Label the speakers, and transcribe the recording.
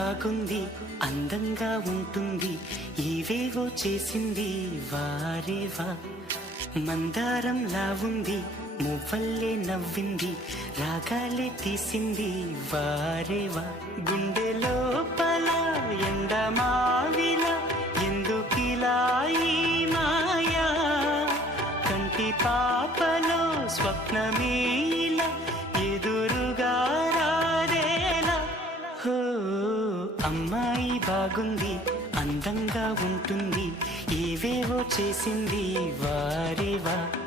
Speaker 1: బాగుంది అందంగా ఉంటుంది. ఏవేవో చేసింది వారేవా? మందారంలా ఉంది మువ్వల్లే నవ్వింది రాగాలే తీసింది వారేవా? గుండె లోపల ఎండమావిలా ఎందుకిలా ఈ మాయా? కంటి పాపలో స్వప్నమే ఎదురు అమ్మాయి బాగుంది అందంగా ఉంటుంది. ఏవేవో చేసింది వారేవా?